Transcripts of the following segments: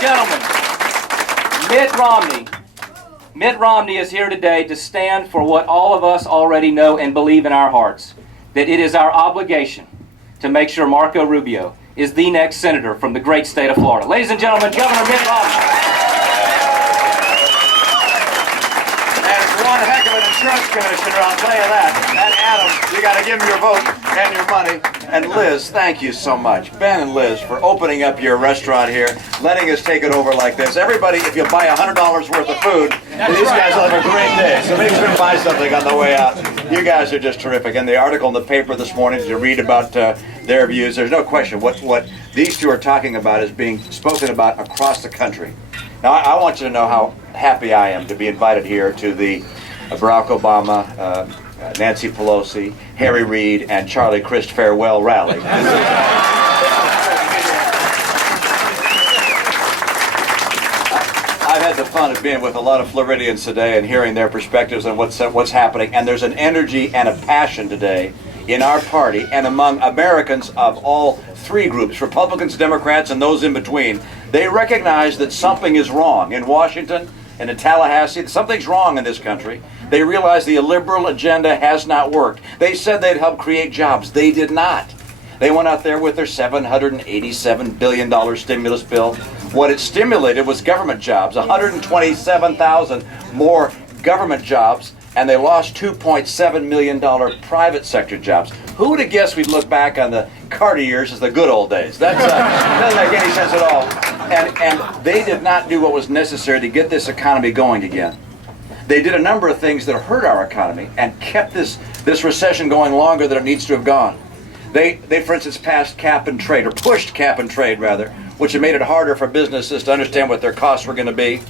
gentlemen, Mitt Romney is here today to stand for what all of us already know and believe in our hearts, that it is our obligation to make sure Marco Rubio is the next senator from the great state of Florida. Ladies and gentlemen, Governor Mitt Romney. One heck of an insurance commissioner, I'll tell you that. And Adam, you got to give him your vote and your money. And Liz, thank you so much. Ben and Liz, for opening up your restaurant here, letting us take it over like this. Everybody, if you buy $100 worth of food, these guys will have a great day. So make sure to buy something on the way out. You guys are just terrific. And the article in the paper this morning to read about their views, there's no question what these two are talking about is being spoken about across the country. Now, I want you to know how happy I am to be invited here to the Barack Obama, Nancy Pelosi, Harry Reid, and Charlie Crist farewell rally. I've had the fun of being with a lot of Floridians today and hearing their perspectives on what's happening, and there's an energy and a passion today in our party and among Americans of all three groups, Republicans, Democrats, and those in between. They recognize that something is wrong in Washington and in Tallahassee. Something's wrong in this country. They realize the liberal agenda has not worked. They said they'd help create jobs. They did not. They went out there with their $787 billion stimulus bill. What it stimulated was government jobs, 127,000 more government jobs, and they lost $2.7 million private sector jobs. Who would have guessed we'd look back on the Carter years as the good old days? That doesn't make any sense at all. And they did not do what was necessary to get this economy going again. They did a number of things that hurt our economy and kept this recession going longer than it needs to have gone. They, for instance, passed cap and trade, or pushed cap and trade, rather, which had made it harder for businesses to understand what their costs were going to be.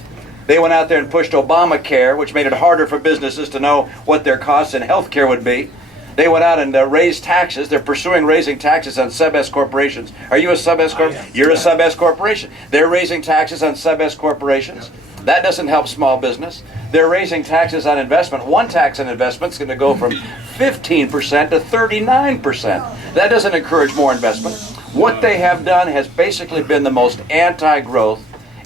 They went out there and pushed Obamacare, which made it harder for businesses to know what their costs in health care would be. They went out and raised taxes. They're pursuing raising taxes on sub-S corporations. Are you a sub-S corporation? You're a sub-S corporation. They're raising taxes on sub-S corporations. That doesn't help small business. They're raising taxes on investment. One tax on investment is going to go from 15% to 39%. That doesn't encourage more investment. What they have done has basically been the most anti-growth,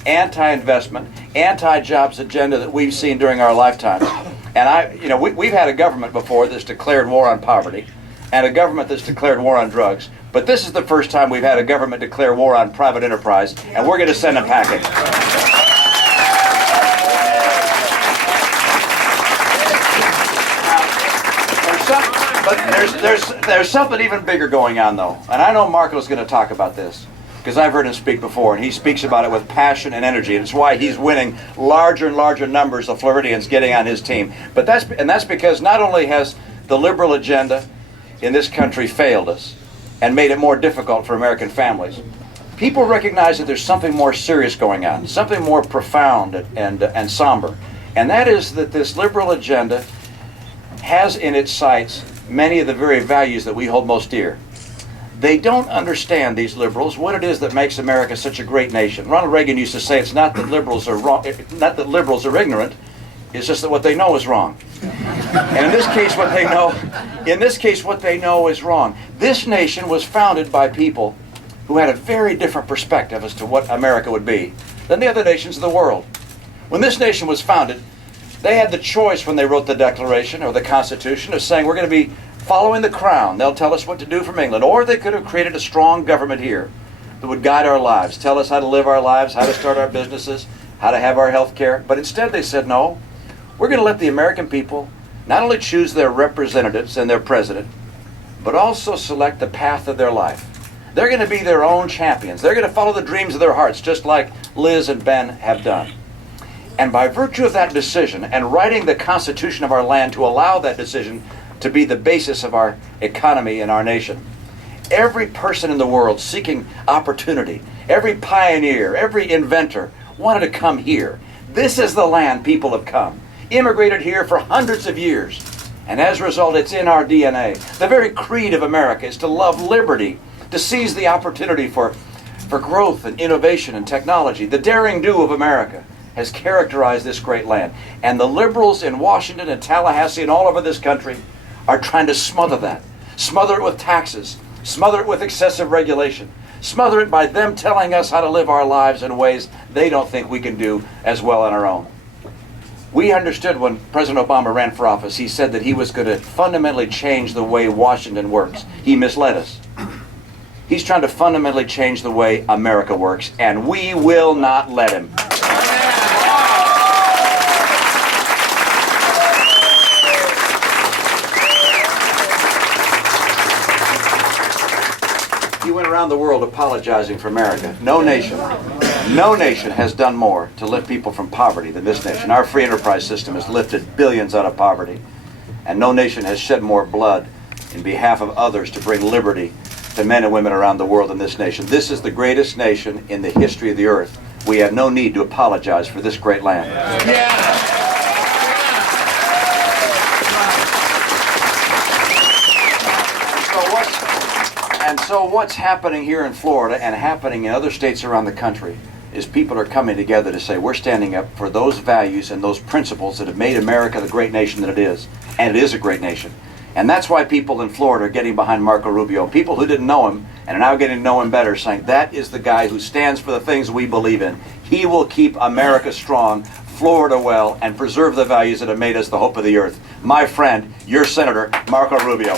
anti-investment, anti-jobs agenda that we've seen during our lifetimes. And we've had a government before that's declared war on poverty, and a government that's declared war on drugs. But this is the first time we've had a government declare war on private enterprise, and we're going to send them packing. But there's something even bigger going on, though. And I know Marco's going to talk about this, because I've heard him speak before, and he speaks about it with passion and energy. And it's why he's winning larger and larger numbers of Floridians getting on his team. But that's because not only has the liberal agenda in this country failed us and made it more difficult for American families, people recognize that there's something more serious going on, something more profound and somber. And that is that this liberal agenda has in its sights many of the very values that we hold most dear. They don't understand, these liberals, what it is that makes America such a great nation. Ronald Reagan used to say it's not that liberals are wrong, not that liberals are ignorant, it's just that what they know is wrong. And in this case what they know is wrong. This nation was founded by people who had a very different perspective as to what America would be than the other nations of the world. When this nation was founded, they had the choice when they wrote the Declaration or the Constitution of saying we're going to be following the crown. They'll tell us what to do from England. Or they could have created a strong government here that would guide our lives, tell us how to live our lives, how to start our businesses, how to have our health care. But instead they said, no, we're going to let the American people not only choose their representatives and their president, but also select the path of their life. They're going to be their own champions. They're going to follow the dreams of their hearts, just like Liz and Ben have done. And by virtue of that decision and writing the Constitution of our land to allow that decision to be the basis of our economy and our nation, every person in the world seeking opportunity, every pioneer, every inventor wanted to come here. This is the land people have come, immigrated here for hundreds of years. And as a result, it's in our DNA. The very creed of America is to love liberty, to seize the opportunity for growth and innovation and technology. The daring do of America has characterized this great land. And the liberals in Washington and Tallahassee and all over this country are trying to smother that. Smother it with taxes. Smother it with excessive regulation. Smother it by them telling us how to live our lives in ways they don't think we can do as well on our own. We understood when President Obama ran for office, he said that he was going to fundamentally change the way Washington works. He misled us. He's trying to fundamentally change the way America works, and we will not let him. He went around the world apologizing for America. No nation has done more to lift people from poverty than this nation. Our free enterprise system has lifted billions out of poverty, and no nation has shed more blood in behalf of others to bring liberty to men and women around the world in this nation. This is the greatest nation in the history of the earth. We have no need to apologize for this great land. And so what's happening here in Florida and happening in other states around the country is people are coming together to say we're standing up for those values and those principles that have made America the great nation that it is. And it is a great nation. And that's why people in Florida are getting behind Marco Rubio. People who didn't know him and are now getting to know him better, saying that is the guy who stands for the things we believe in. He will keep America strong, Florida well, and preserve the values that have made us the hope of the earth. My friend, your Senator, Marco Rubio.